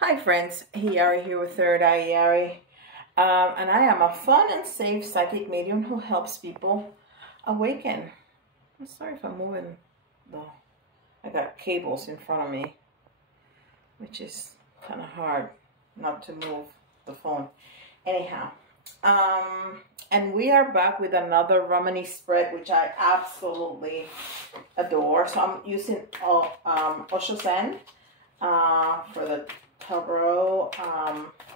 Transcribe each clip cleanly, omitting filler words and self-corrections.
Hi friends, Yari here with Third Eye Yari. And I am a fun and safe psychic medium who helps people awaken. I'm sorry if I'm moving I got cables in front of me, which is kind of hard not to move the phone. Anyhow, and we are back with another Romani spread, which I absolutely adore. So I'm using Osho Zen for the Tarot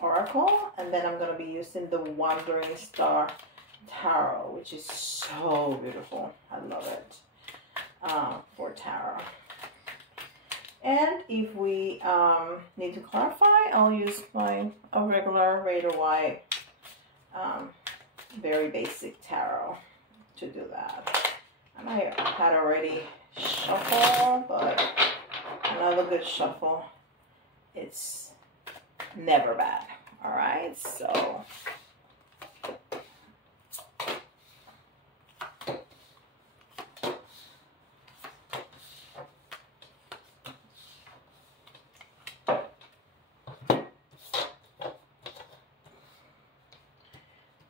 Oracle, and then I'm going to be using the Wandering Star Tarot, which is so beautiful. I love it for tarot. And if we need to clarify, I'll use a regular Rider White, very basic tarot to do that. And I had already shuffled, but another good shuffle, it's never bad. All right, so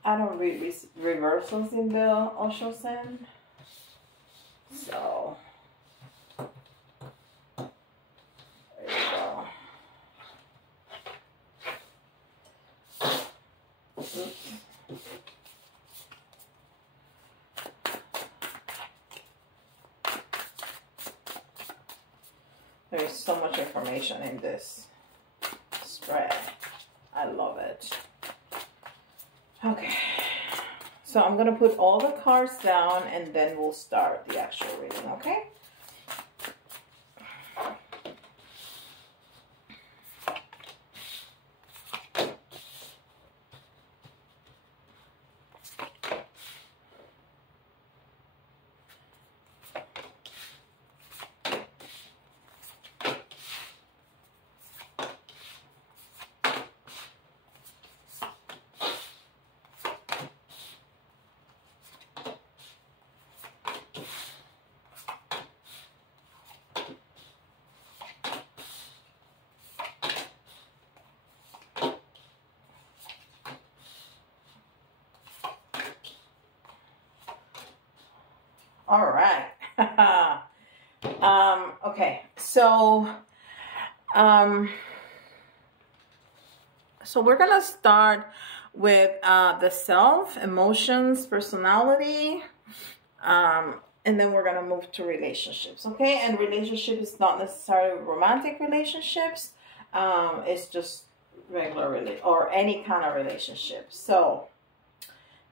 I don't read reversals in the Osho Zen, so there you go. Oops. There is so much information in this spread. I love it. Okay, so I'm gonna put all the cards down and then we'll start the actual reading, okay? All right. Okay. So we're gonna start with the self, emotions, personality, and then we're gonna move to relationships. Okay, and relationship is not necessarily romantic relationships. It's just regular or any kind of relationship. So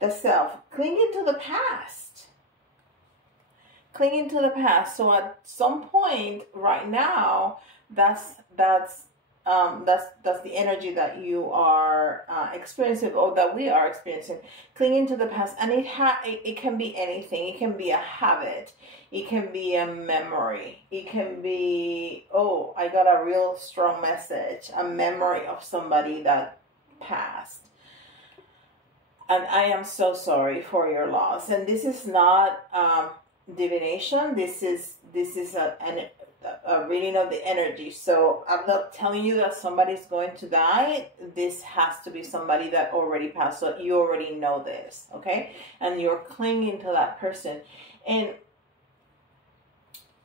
the self, clinging to the past. Clinging to the past. So at some point right now, that's the energy that you are experiencing, or that we are experiencing. Clinging to the past, and it can be anything. It can be a habit. It can be a memory. It can be, oh, I got a real strong message, a memory of somebody that passed. And I am so sorry for your loss. And this is not divination. This is a reading of the energy. So I'm not telling you that somebody's going to die. This has to be somebody that already passed. So you already know this, okay? And you're clinging to that person. And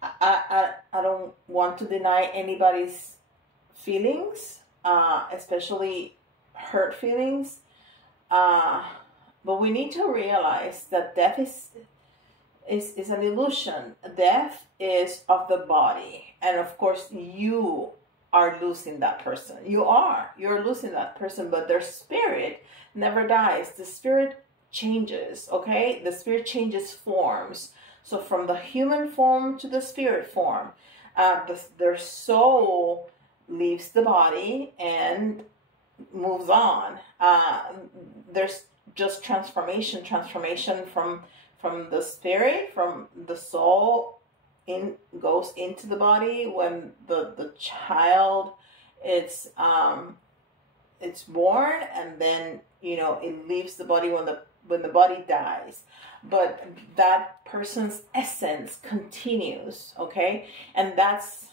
I don't want to deny anybody's feelings, especially hurt feelings. But we need to realize that death is an illusion. Death is of the body, and of course you are losing that person. You're losing that person, but their spirit never dies. The spirit changes, okay? The spirit changes forms. So from the human form to the spirit form, their soul leaves the body and moves on. There's just transformation from the spirit, from the soul, goes into the body when the child it's born, and then it leaves the body when the body dies. But that person's essence continues, okay? And that's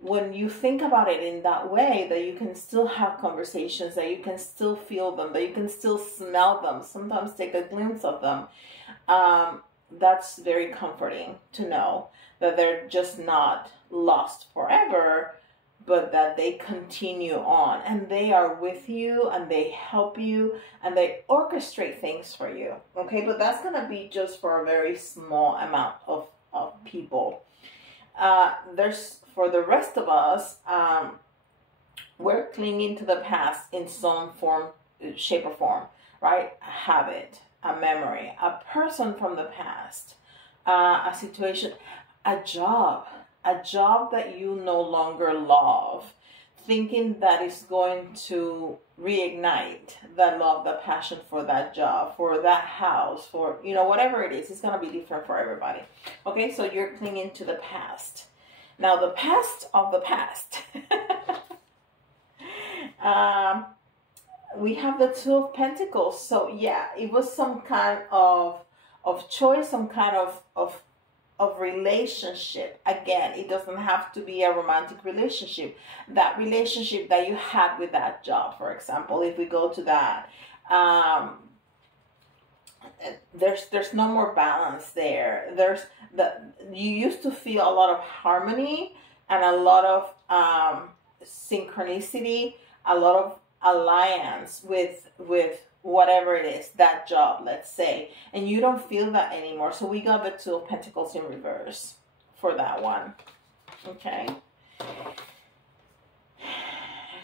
when you think about it in that way, that you can still have conversations, that you can still feel them, that you can still smell them, sometimes take a glimpse of them, that's very comforting to know that they're just not lost forever, but that they continue on and they are with you and they help you and they orchestrate things for you. Okay, but that's going to be just for a very small amount of people. There's, for the rest of us, we're clinging to the past in some form, shape or form, right? A habit, a memory, a person from the past, a situation, a job that you no longer love, thinking that is going to reignite that love, the passion for that job, for that house, for, you know, whatever it is. It's going to be different for everybody. Okay, so you're clinging to the past. Now, the past of the past. We have the Two of Pentacles. So yeah, it was some kind of choice, some kind of relationship. Again, it doesn't have to be a romantic relationship. That relationship that you had with that job, for example, if we go to that, there's no more balance there. You used to feel a lot of harmony and a lot of synchronicity, a lot of alliance with whatever it is, that job, let's say, and you don't feel that anymore. So we got the Two of Pentacles in reverse for that one. Okay.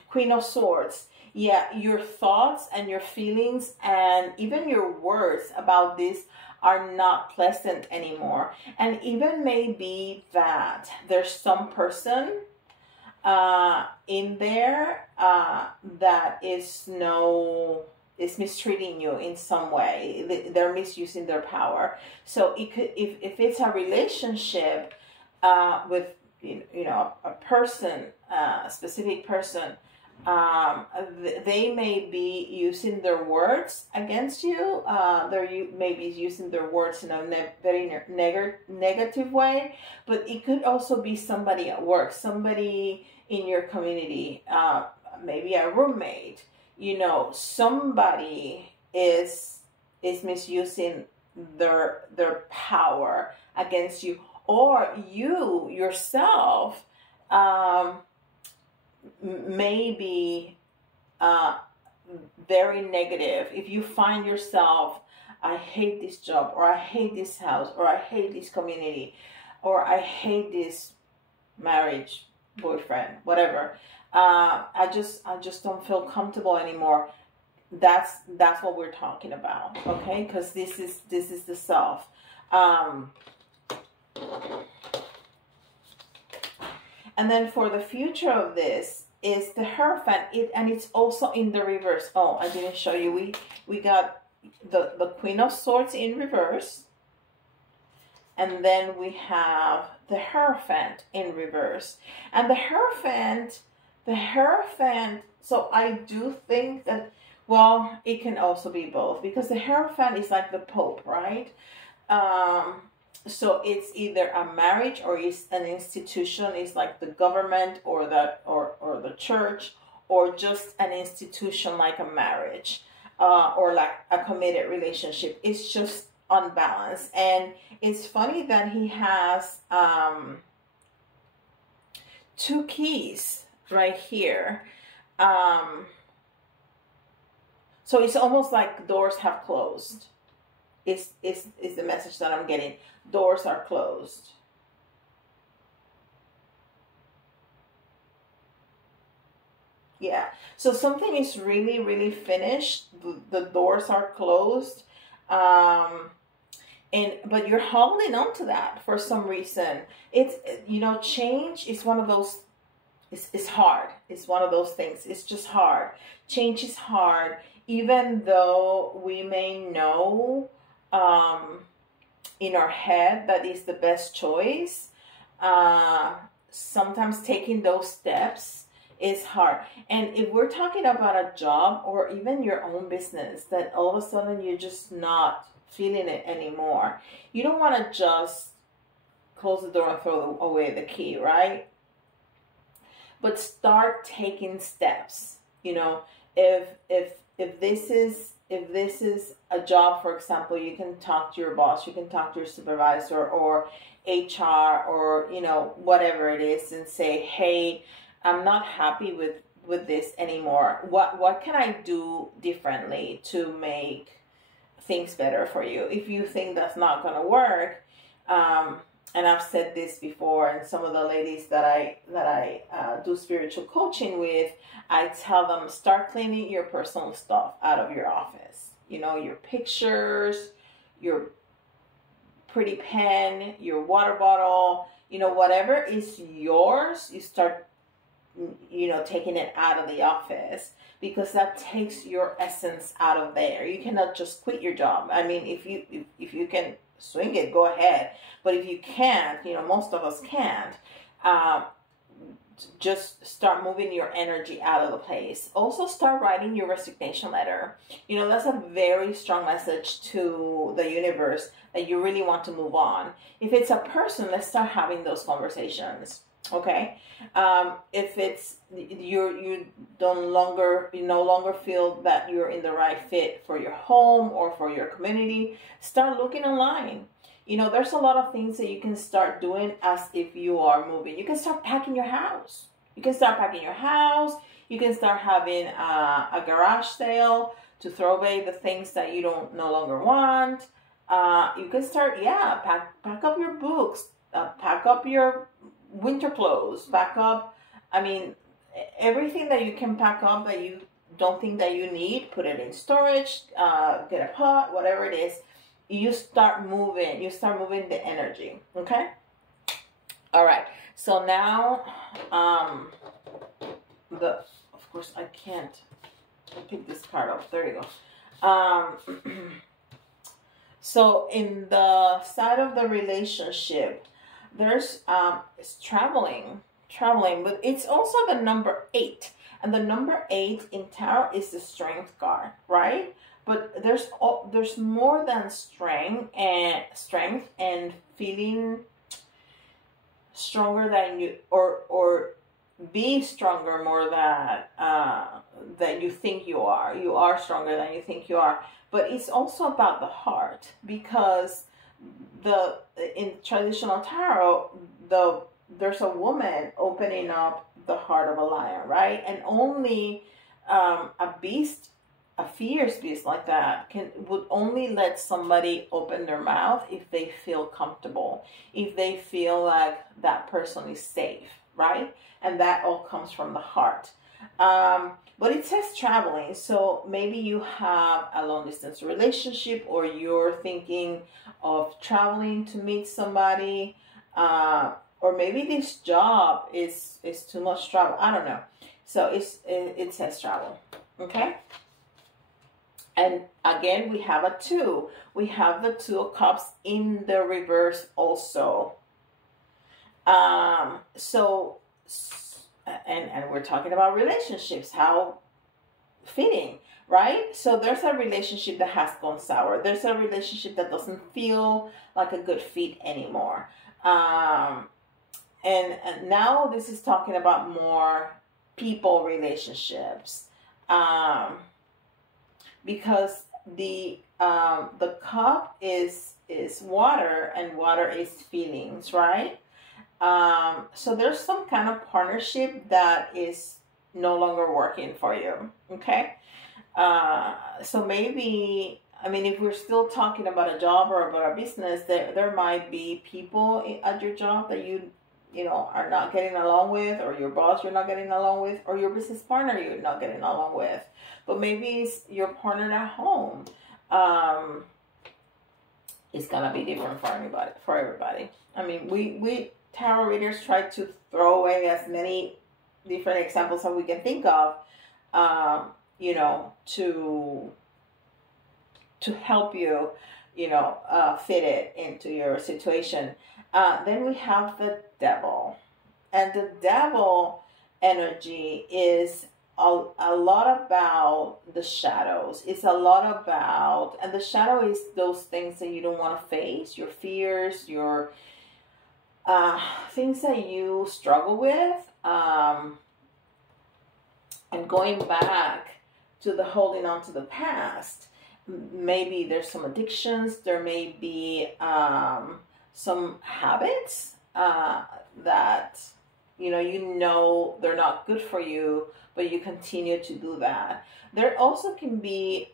Queen of Swords. Yeah, your thoughts and your feelings and even your words about this are not pleasant anymore. And even maybe that there's some person in there that is mistreating you in some way. They're misusing their power. So it could, if it's a relationship with a person, a specific person, they may be using their words against you. They may be using their words in a very negative way, but it could also be somebody at work, somebody in your community, maybe a roommate. Somebody is misusing their power against you, or you yourself may be very negative. If you find yourself, I hate this job, or I hate this house, or I hate this community, or I hate this marriage, boyfriend, whatever. I just don't feel comfortable anymore. That's what we're talking about, okay? Because this is the self. And then for the future of this is the Hierophant, and it's also in the reverse. Oh, I didn't show you. We got the Queen of Swords in reverse, and then we have the Hierophant in reverse. And the Hierophant. So I do think that, well, it can also be both, because the Hierophant is like the Pope, right? So it's either a marriage or it's an institution. It's like the government or the church, or just an institution like a marriage, or like a committed relationship. It's just unbalanced. And it's funny that he has two keys right here. So it's almost like doors have closed. Is the message that I'm getting. Doors are closed. Yeah. So something is really, really finished. The doors are closed. But you're holding on to that for some reason. Change is one of those, it's hard. It's one of those things. It's just hard. Change is hard. Even though we may know in our head that is the best choice, sometimes taking those steps is hard. And if we're talking about a job or even your own business, that all of a sudden you're just not feeling it anymore, you don't want to just close the door and throw away the key, right? but start taking steps. You know, if this is a job, for example, you can talk to your boss, you can talk to your supervisor or HR or, you know, whatever it is, and say, hey, I'm not happy with this anymore. What can I do differently to make things better for you? If you think that's not going to work, and I've said this before, and some of the ladies that I do spiritual coaching with, I tell them, start cleaning your personal stuff out of your office. You know, your pictures, your pretty pen, your water bottle, you know, whatever is yours, you start, you know, taking it out of the office, because that takes your essence out of there. You cannot just quit your job. I mean, if you can swing it, go ahead. But if you can't, you know, most of us can't, just start moving your energy out of the place. Also start writing your resignation letter. You know, that's a very strong message to the universe that you really want to move on. If it's a person, let's start having those conversations. Okay. If it's you no longer feel that you're in the right fit for your home or for your community, start looking online. You know, there's a lot of things that you can start doing as if you are moving. You can start packing your house. You can start packing your house. You can start having a garage sale to throw away the things that you no longer want. You can start, pack up your books, pack up your winter clothes, pack up, I mean, everything that you can pack up that you don't think that you need, put it in storage, get a pot, whatever it is. You start moving the energy. Okay. All right. So now, of course I can't pick this card up. There you go. So in the side of the relationship, there's it's traveling, but it's also the number 8, and the number 8 in tarot is the Strength card, right? But there's more than strength and feeling stronger than you, or be stronger more than you think you are. You are stronger than you think you are. But it's also about the heart, because in traditional tarot, there's a woman opening up the heart of a lion, right? And only a fierce beast like that would only let somebody open their mouth if they feel comfortable, if they feel like that person is safe, right? And that all comes from the heart. But it says traveling, so maybe you have a long distance relationship, or you're thinking of traveling to meet somebody, or maybe this job is too much travel. I don't know. So it says travel. Okay. And again, we have a 2. We have the 2 of Cups in the reverse also. And we're talking about relationships, how fitting, right? So there's a relationship that has gone sour. There's a relationship that doesn't feel like a good fit anymore. And now this is talking about more people relationships. Because the cup is water, and water is feelings, right? So there's some kind of partnership that is no longer working for you. Okay. So maybe, I mean, if we're still talking about a job or about a business, there might be people at your job that you know are not getting along with, or your boss you're not getting along with, or your business partner you're not getting along with. But maybe it's your partner at home. It's gonna be different for everybody. I mean, we tarot readers try to throw away as many different examples that we can think of, you know, to help you, you know, fit it into your situation. Then we have the Devil, and the Devil energy is a lot about the shadows. It's a lot about, and the shadow is those things that you don't want to face, your fears, your things that you struggle with. and going back to the holding on to the past. Maybe there's some addictions, there may be some habits that you know they're not good for you, but you continue to do that. There also can be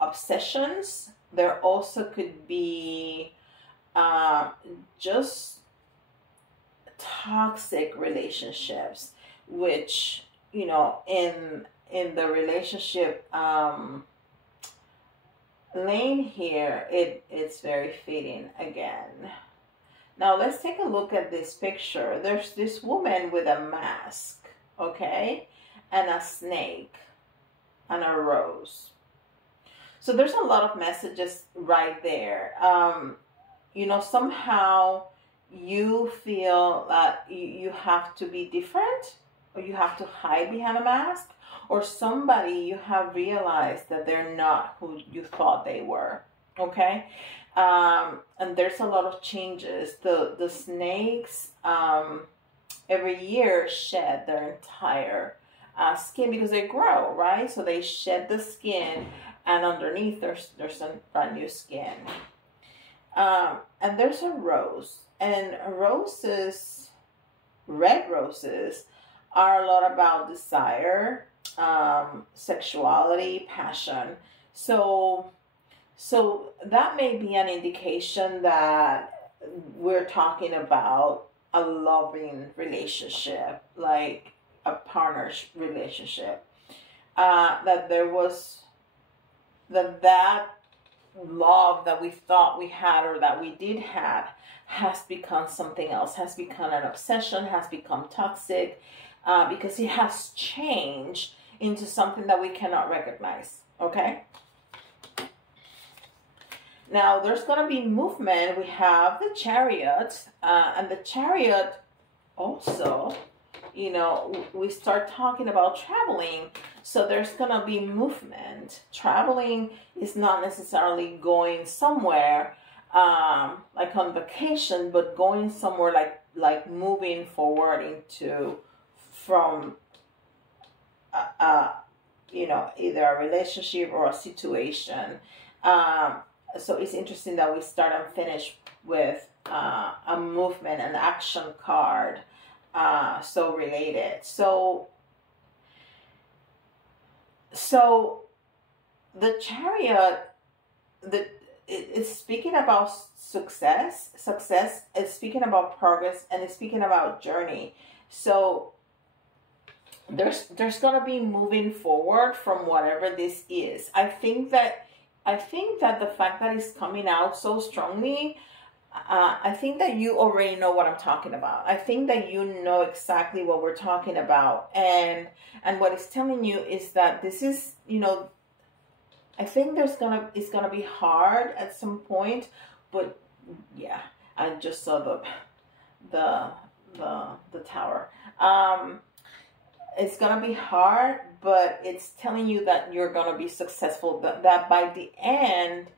obsessions. There also could be just toxic relationships, which in the relationship lane here, it's very fitting again. Now let's take a look at this picture. There's this woman with a mask, okay, and a snake and a rose. So there's a lot of messages right there. Somehow you feel that you have to be different, or you have to hide behind a mask, or somebody you have realized that they're not who you thought they were, okay? And there's a lot of changes. The snakes every year shed their entire skin because they grow, right? So they shed the skin, and underneath there's some brand new skin. And there's a rose, and roses, red roses, are a lot about desire, sexuality, passion. So that may be an indication that we're talking about a loving relationship, like a partner's relationship. That there was that love that we thought we had, or that we did have, has become something else, has become an obsession, has become toxic, because it has changed into something that we cannot recognize, okay? Now, there's going to be movement. We have the Chariot, and the Chariot also, we start talking about traveling. So there's going to be movement. Traveling is not necessarily going somewhere like on vacation, but going somewhere like moving forward from either a relationship or a situation. So it's interesting that we start and finish with a movement, an action card, so related. So the Chariot, it's speaking about success. Success is speaking about progress, and it's speaking about journey. So there's gonna be moving forward from whatever this is. I think that the fact that it's coming out so strongly, I think that you already know what I'm talking about. I think that you know exactly what we're talking about, and what it's telling you is that this is, I think it's gonna be hard at some point, but yeah, I just saw the tower. It's gonna be hard, but it's telling you that you're gonna be successful. That by the end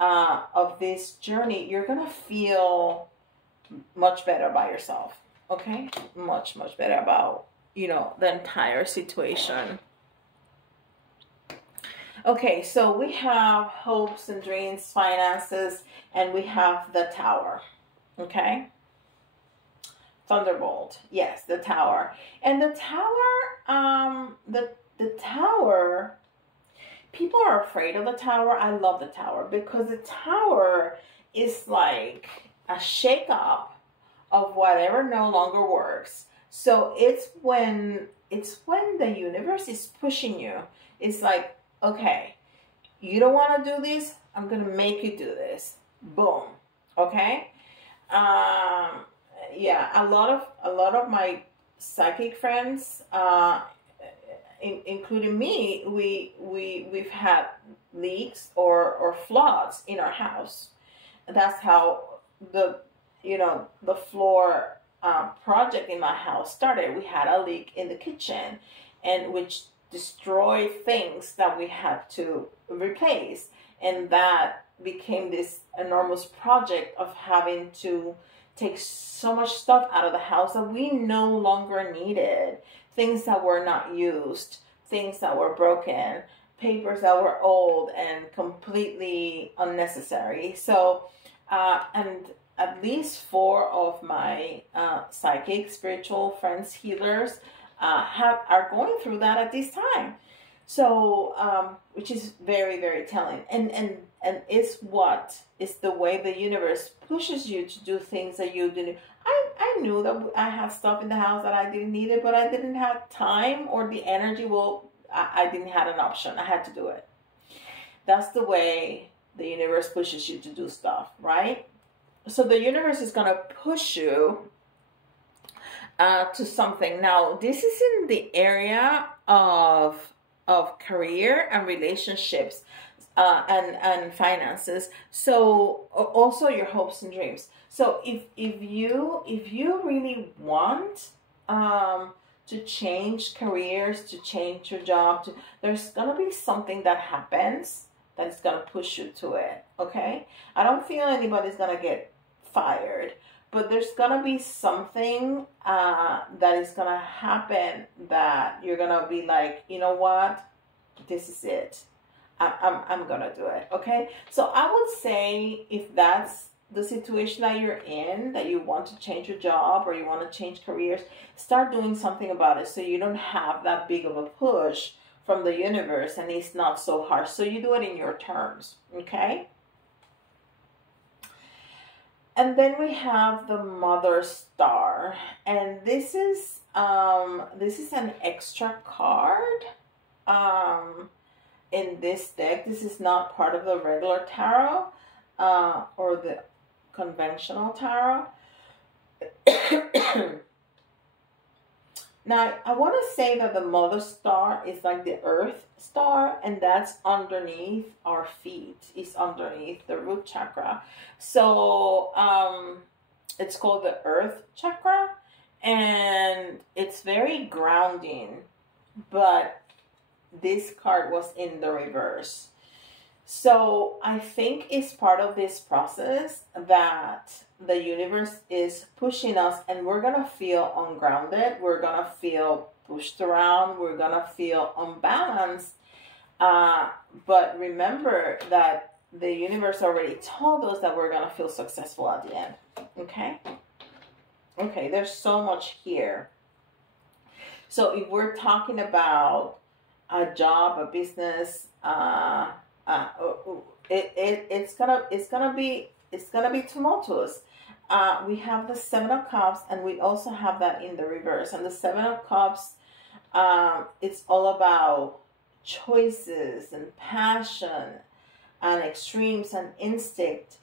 of this journey, you're gonna feel much better about yourself. Okay, much better about the entire situation. Okay, so we have hopes and dreams, finances, and we have the Tower. Okay. Thunderbolt, yes, the Tower. And the Tower, the Tower, people are afraid of the Tower. I love the Tower because the Tower is like a shake-up of whatever no longer works. So it's when the universe is pushing you. It's like, okay, you don't want to do this, I'm gonna make you do this. Boom. Okay. Yeah, a lot of my psychic friends, including me, we've had leaks or floods in our house. That's how the floor project in my house started. We had a leak in the kitchen, and which destroyed things that we had to replace, and that became this enormous project of having to take so much stuff out of the house that we no longer needed things that were not used, things that were broken, papers that were old and completely unnecessary. So, and at least 4 of my psychic, spiritual friends, healers, are going through that at this time. So, which is very, very telling, and it's the way the universe pushes you to do things that you didn't. I knew that I had stuff in the house that I didn't need it, but I didn't have time or the energy. Well, I didn't have an option. I had to do it. That's the way the universe pushes you to do stuff, right? So the universe is going to push you to something. Now, this is in the area of career and relationships, and finances. So also your hopes and dreams. So if you really want to change careers, to change your job, there's gonna be something that happens that is gonna push you to it. Okay, I don't feel anybody's gonna get fired, but there's gonna be something that is gonna happen that you're gonna be like, you know what, this is it. I'm gonna do it. Okay, so I would say if that's the situation that you're in, that you want to change your job or you want to change careers, start doing something about it so you don't have that big of a push from the universe and it's not so harsh. So you do it in your terms. Okay. And then we have the Mother Star, and this is an extra card in this deck. This is not part of the regular tarot or the conventional tarot. Now, I want to say that the Mother Star is like the Earth Star, and that's underneath our feet. It's underneath the root chakra. So, it's called the Earth Chakra, and it's very grounding, but this card was in the reverse. So I think it's part of this process that the universe is pushing us, and we're going to feel ungrounded. We're going to feel pushed around. We're going to feel unbalanced. But remember that the universe already told us that we're going to feel successful at the end. Okay? Okay, there's so much here. So if we're talking about a job, a business, it's gonna be tumultuous. We have the 7 of Cups, and we also have that in the reverse. And the 7 of Cups, it's all about choices and passion and extremes and instinct,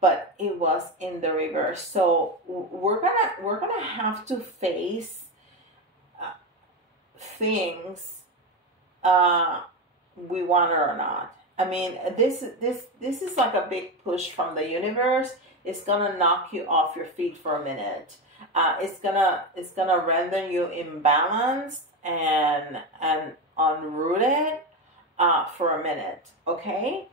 but it was in the reverse. So we're gonna have to face things we want or not. I mean, this is like a big push from the universe. It's gonna knock you off your feet for a minute. It's gonna render you imbalanced and unrooted for a minute. Okay,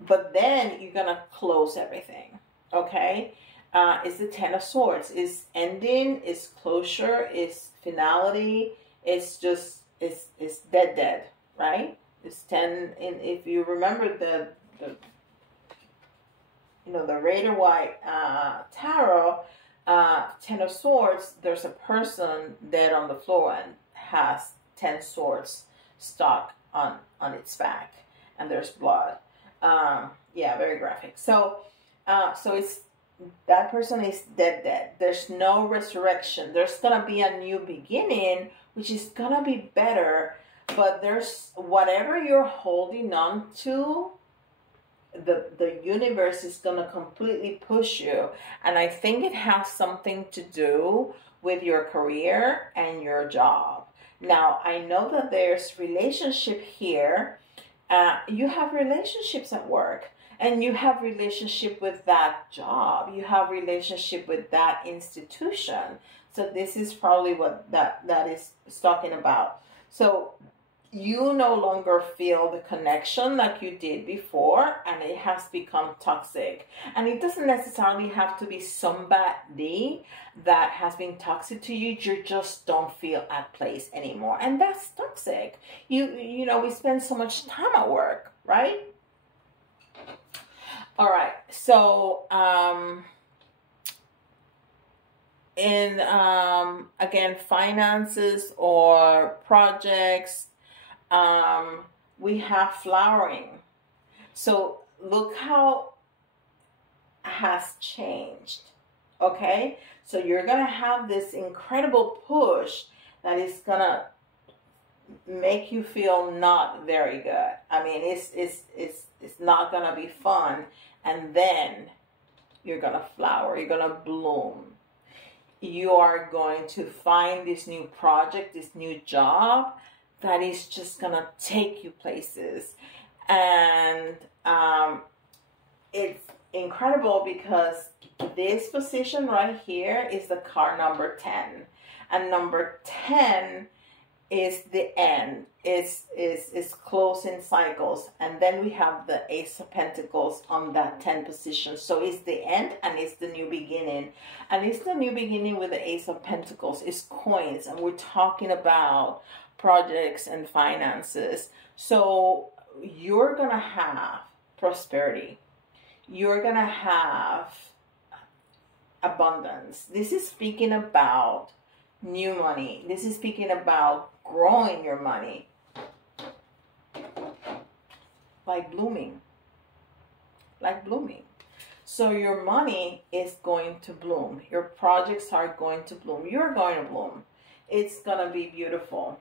but then you're gonna close everything. Okay, it's the 10 of Swords. It's ending. It's closure. It's finality. It's just it's dead, right? It's 10. And if you remember the Rider-Waite tarot, 10 of Swords, there's a person dead on the floor and has 10 swords stuck on its back, and there's blood. Yeah, very graphic. So it's that person is dead. There's no resurrection. There's gonna be a new beginning, which is gonna be better. But there's whatever you're holding on to, the universe is going to completely push you. And I think it has something to do with your career and your job. Now, I know that there's relationship here. You have relationships at work, and you have relationship with that job. You have relationship with that institution. So this is probably what that is talking about. So you no longer feel the connection like you did before, and it has become toxic. And it doesn't necessarily have to be somebody that has been toxic to you. You just don't feel at place anymore, and that's toxic. You know, we spend so much time at work, right? All right, so in again, finances or projects, we have flowering. So look how it has changed. Okay, so you're gonna have this incredible push that is gonna make you feel not very good. I mean, it's not gonna be fun, and then you're gonna flower, you're gonna bloom. You are going to find this new project, this new job that is just gonna take you places. And it's incredible because this position right here is the card number 10, and number 10 is the end, is closing cycles. And then we have the Ace of Pentacles on that 10 position. So it's the end and it's the new beginning. And it's the new beginning with the Ace of Pentacles. It's coins, and we're talking about projects and finances. So you're gonna have prosperity. You're gonna have abundance. This is speaking about new money. This is speaking about growing your money, like blooming, like blooming. So your money is going to bloom. Your projects are going to bloom. You're going to bloom. It's gonna be beautiful.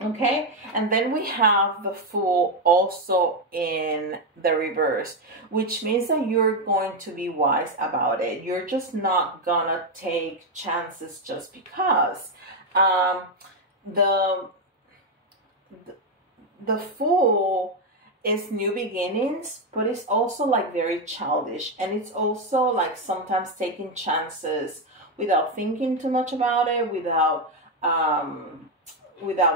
Okay, and then we have the Fool also in the reverse, which means that you're going to be wise about it. You're just not gonna take chances just because. The Fool is new beginnings, but it's also like very childish, and it's also like sometimes taking chances without thinking too much about it, without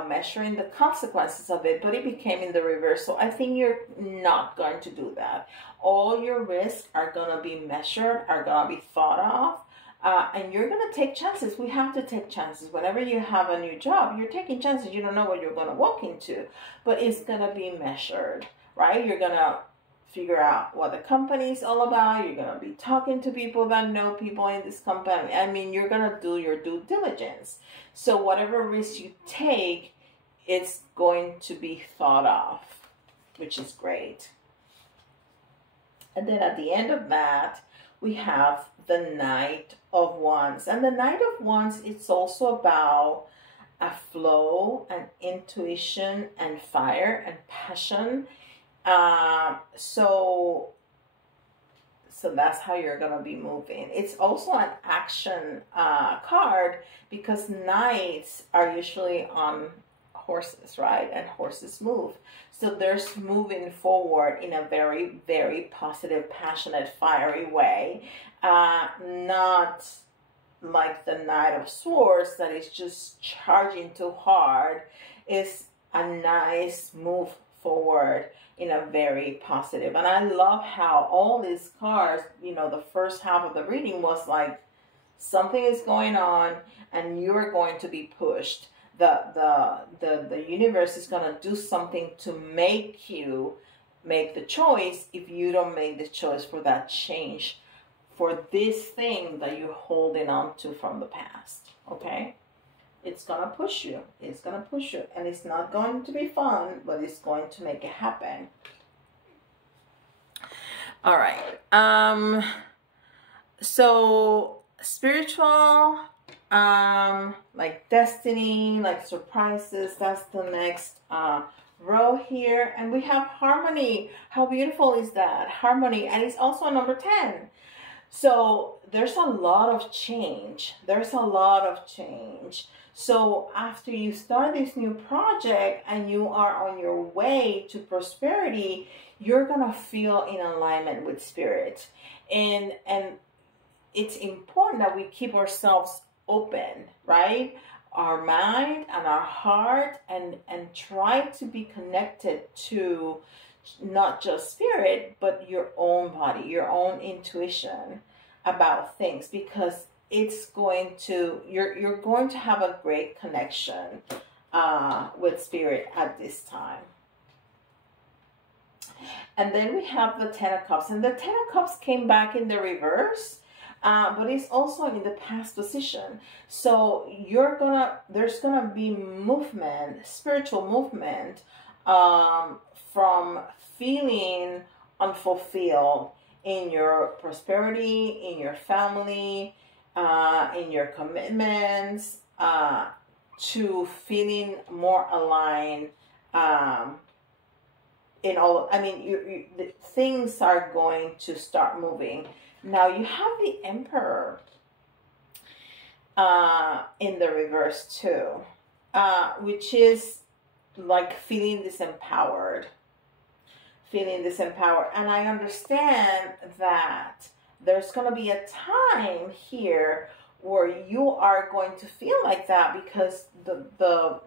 measuring the consequences of it. But it became in the reverse, so I think you're not going to do that. All your risks are gonna be measured, are gonna be thought of. And you're going to take chances. We have to take chances. Whenever you have a new job, you're taking chances. You don't know what you're going to walk into, but it's going to be measured, right? You're going to figure out what the company is all about. You're going to be talking to people that know people in this company. I mean, you're going to do your due diligence. So whatever risk you take, it's going to be thought of, which is great. And then at the end of that, we have the Knight of Wands. And the Knight of Wands, it's also about a flow and intuition and fire and passion. So that's how you're going to be moving. It's also an action card, because knights are usually on horses, right? And horses move. So there's moving forward in a very, very positive, passionate, fiery way. Not like the Knight of Swords that is just charging too hard. It's a nice move forward in a very positive. And I love how all these cards, you know, the first half of the reading was like something is going on and you're going to be pushed. The universe is going to do something to make you make the choice if you don't make the choice for that change, for this thing that you're holding on to from the past. Okay, it's gonna push you. It's gonna push you, and it's not going to be fun, but it's going to make it happen. All right. So spiritual, like destiny, like surprises, that's the next row here. And we have harmony. How beautiful is that? Harmony. And it's also number 10. So there's a lot of change. There's a lot of change. So after you start this new project and you are on your way to prosperity, you're gonna feel in alignment with spirit. And it's important that we keep ourselves open, right? our mind and our heart, and try to be connected to not just spirit, but your own body, your own intuition about things, because it's going to, you're going to have a great connection with spirit at this time. And then we have the Ten of Cups, and the Ten of Cups came back in the reverse, but it's also in the past position. So there's gonna be movement, spiritual movement, from feeling unfulfilled in your prosperity, in your family, in your commitments, to feeling more aligned, in all. I mean, things are going to start moving. Now you have the Emperor in the reverse too, which is like feeling disempowered. And I understand that there's going to be a time here where you are going to feel like that, because the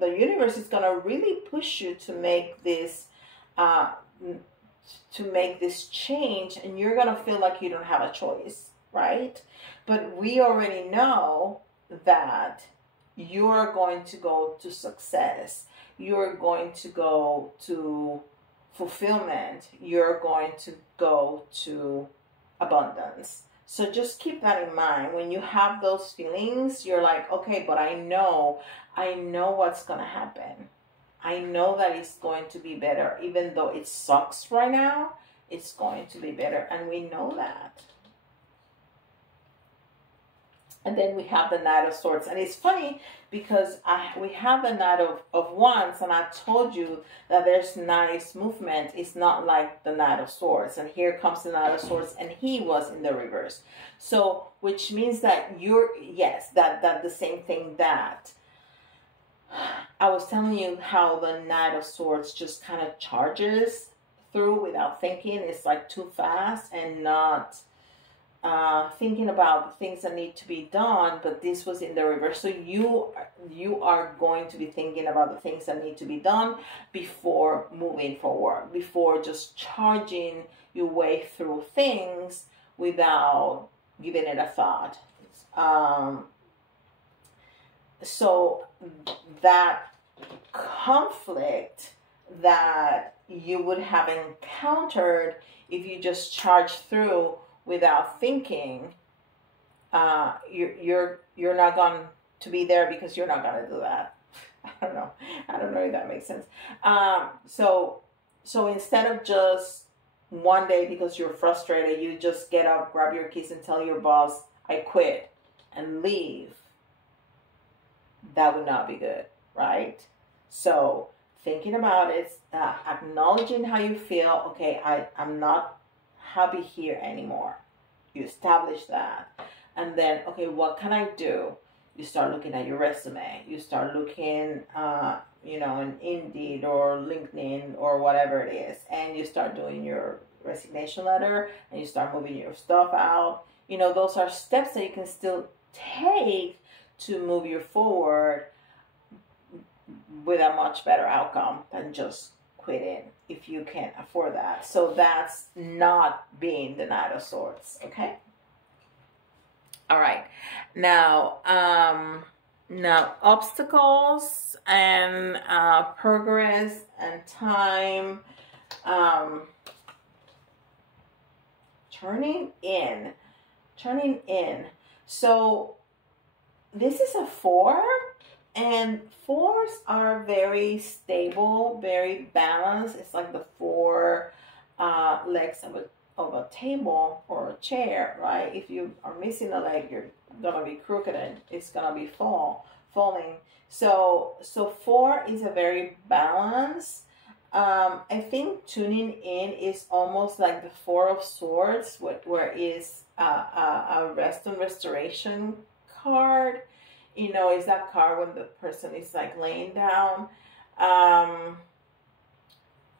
universe is going to really push you to make this change, and you're going to feel like you don't have a choice, right? But we already know that you're going to go to success, you're going to go to fulfillment, you're going to go to abundance. So just keep that in mind. When you have those feelings, you're like, okay, but I know what's going to happen. I know that it's going to be better. Even though it sucks right now, it's going to be better. And we know that. And then we have the Knight of Swords. And it's funny because we have the Knight of Wands, and I told you that there's nice movement. It's not like the Knight of Swords. And here comes the Knight of Swords, and he was in the reverse. So, which means that that the same thing that I was telling you, how the Knight of Swords just kind of charges through without thinking. It's like too fast and not thinking about the things that need to be done, but this was in the reverse. So you are going to be thinking about the things that need to be done before moving forward, before just charging your way through things without giving it a thought. So that conflict that you would have encountered if you just charge through without thinking, you're not going to be there, because you're not going to do that. I don't know if that makes sense. So instead of just one day, because you're frustrated, you just get up, grab your keys, and tell your boss, I quit, and leave. That would not be good, right? So thinking about it, acknowledging how you feel. Okay, I'm not happy here anymore. You establish that. And then, okay, what can I do? You start looking at your resume. You start looking, in Indeed or LinkedIn or whatever it is. And you start doing your resignation letter, and you start moving your stuff out. Those are steps that you can still take to move you forward with a much better outcome than just quitting, if you can't afford that. So that's not being the Knight of Swords, okay? All right. Now obstacles and progress and time, turning in. So this is a 4. And 4s are very stable, very balanced. It's like the 4 legs of a table or a chair, right? If you are missing a leg, you're gonna be crooked and it's gonna be falling. So 4 is a very balanced. I think tuning in is almost like the 4 of Swords, where is a rest and restoration card. Is that card when the person is like laying down.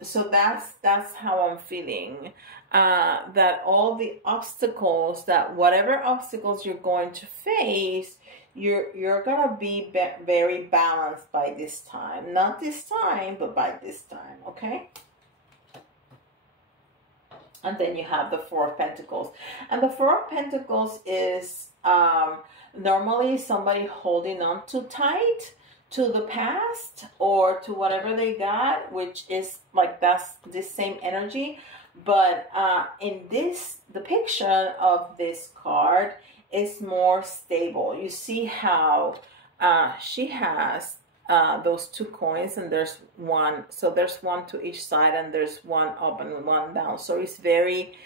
So that's how I'm feeling. That all the obstacles, that whatever obstacles you're going to face, you're gonna be very balanced by this time. Not this time, but by this time. Okay. And then you have the Four of Pentacles, and the Four of Pentacles is normally somebody holding on too tight to the past or to whatever they got, which is like that's this same energy. But in this depiction of this card is more stable. You see how she has those two coins, and there's one, so there's one to each side, and there's one up and one down, so it's very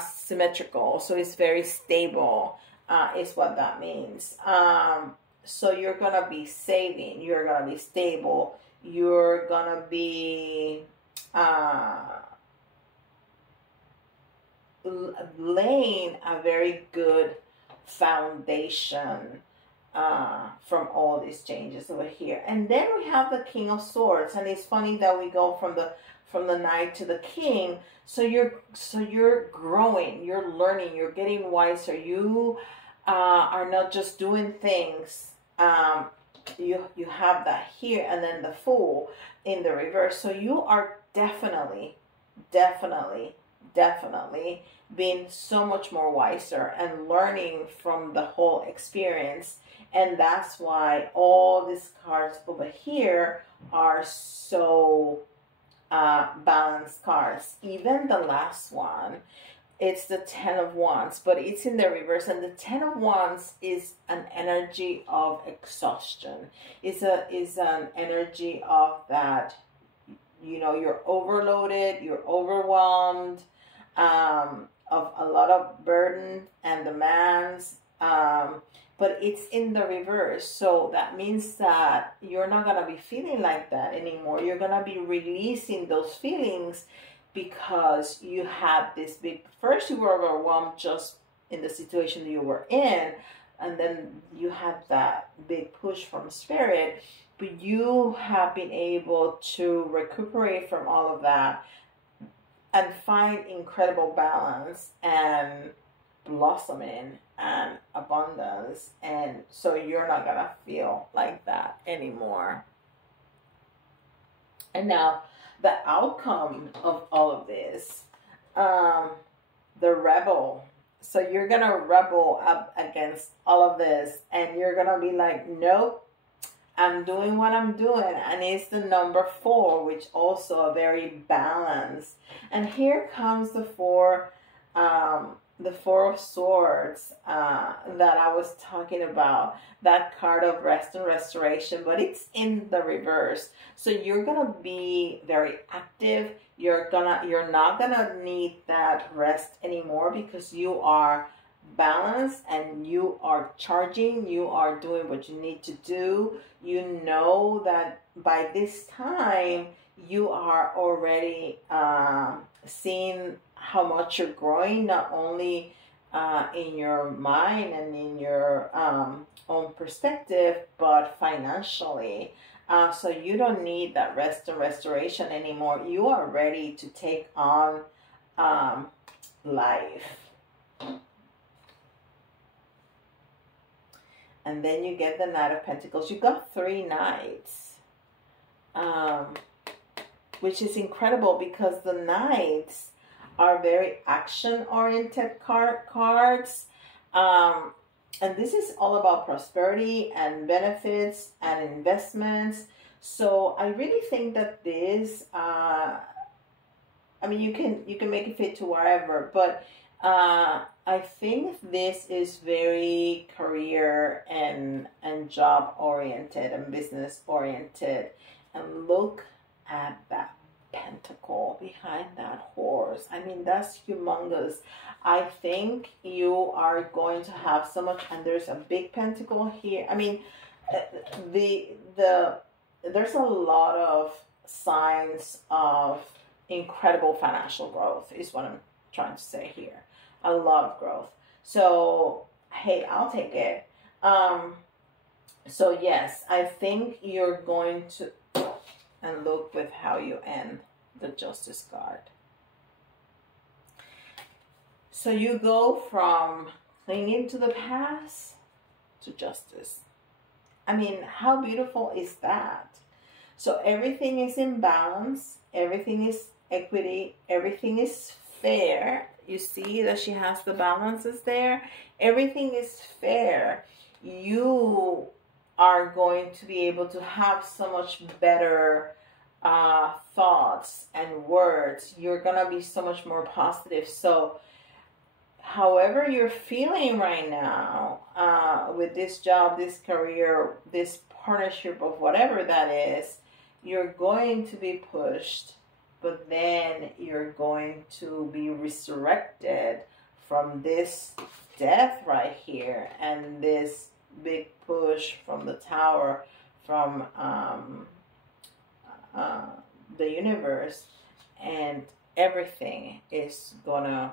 symmetrical, so it's very stable, is what that means. So you're gonna be saving, you're gonna be stable, you're gonna be laying a very good foundation from all these changes over here. And then we have the King of Swords, and it's funny that we go from the Knight to the King. So you're growing, you're learning, you're getting wiser. You are not just doing things. You have that here, and then the Fool in the reverse. So you are definitely being so much more wiser and learning from the whole experience. And that's why all these cards over here are so balanced cards. Even the last one, it's the Ten of Wands, but it's in the reverse. And the Ten of Wands is an energy of exhaustion. Is an energy of that, you know, you're overloaded, you're overwhelmed, of a lot of burden and demands, but it's in the reverse. So that means that you're not going to be feeling like that anymore. You're going to be releasing those feelings because you had this big, first you were overwhelmed just in the situation that you were in, and then you had that big push from Spirit, but you have been able to recuperate from all of that and find incredible balance and blossoming and abundance. And so you're not gonna feel like that anymore. And now the outcome of all of this, the rebel. So you're gonna rebel up against all of this, and you're gonna be like, nope, I'm doing what I'm doing. And it's the number 4, which also a very balanced. And here comes the Four of Swords that I was talking about, that card of rest and restoration, but it's in the reverse. So you're gonna be very active. You're not gonna need that rest anymore because you are balanced and you are charging, you are doing what you need to do. You know that by this time you are already seeing how much you're growing, not only in your mind and in your own perspective, but financially. So you don't need that rest and restoration anymore. You are ready to take on life. And then you get the Knight of Pentacles. You got 3 Knights, which is incredible because the Knights are very action-oriented cards. And this is all about prosperity and benefits and investments. So I really think that this, I mean, you can make it fit to wherever, but I think this is very career and job oriented and business oriented. And look at that pentacle behind that horse. I mean, that's humongous. I think you are going to have so much, and there's a big pentacle here. I mean, there's a lot of signs of incredible financial growth is what I'm trying to say here. A lot of growth. So, hey, I'll take it. So yes, I think you're going to, and look with how you end. the Justice card. So you go from clinging to the past to justice. I mean, how beautiful is that? So everything is in balance. Everything is equity. Everything is fair. You see that she has the balances there. Everything is fair. You are going to be able to have so much better thoughts and words. You're going to be so much more positive. So however you're feeling right now with this job, this career, this partnership of whatever that is, you're going to be pushed, but then you're going to be resurrected from this death right here and this big push from the tower, from the universe, and everything is gonna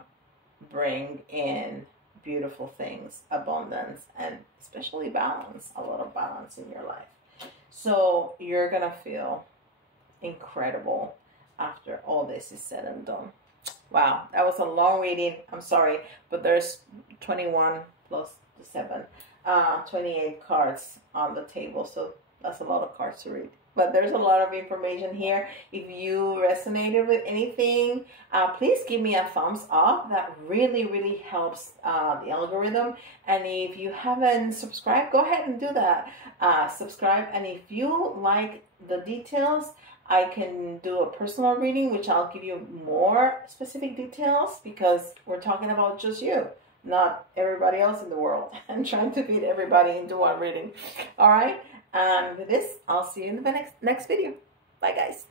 bring in beautiful things, abundance, and especially balance, a lot of balance in your life. So you're gonna feel incredible after all this is said and done. Wow, that was a long reading. I'm sorry, but there's 21 plus the 7, 28 cards on the table, so that's a lot of cards to read. But there's a lot of information here. If you resonated with anything, please give me a thumbs up. That really, really helps the algorithm. And if you haven't subscribed, go ahead and do that. Subscribe. And if you like the details, I can do a personal reading, which I'll give you more specific details, because we're talking about just you, not everybody else in the world. I'm trying to fit everybody into one reading. All right. With this, I'll see you in the next video. Bye, guys.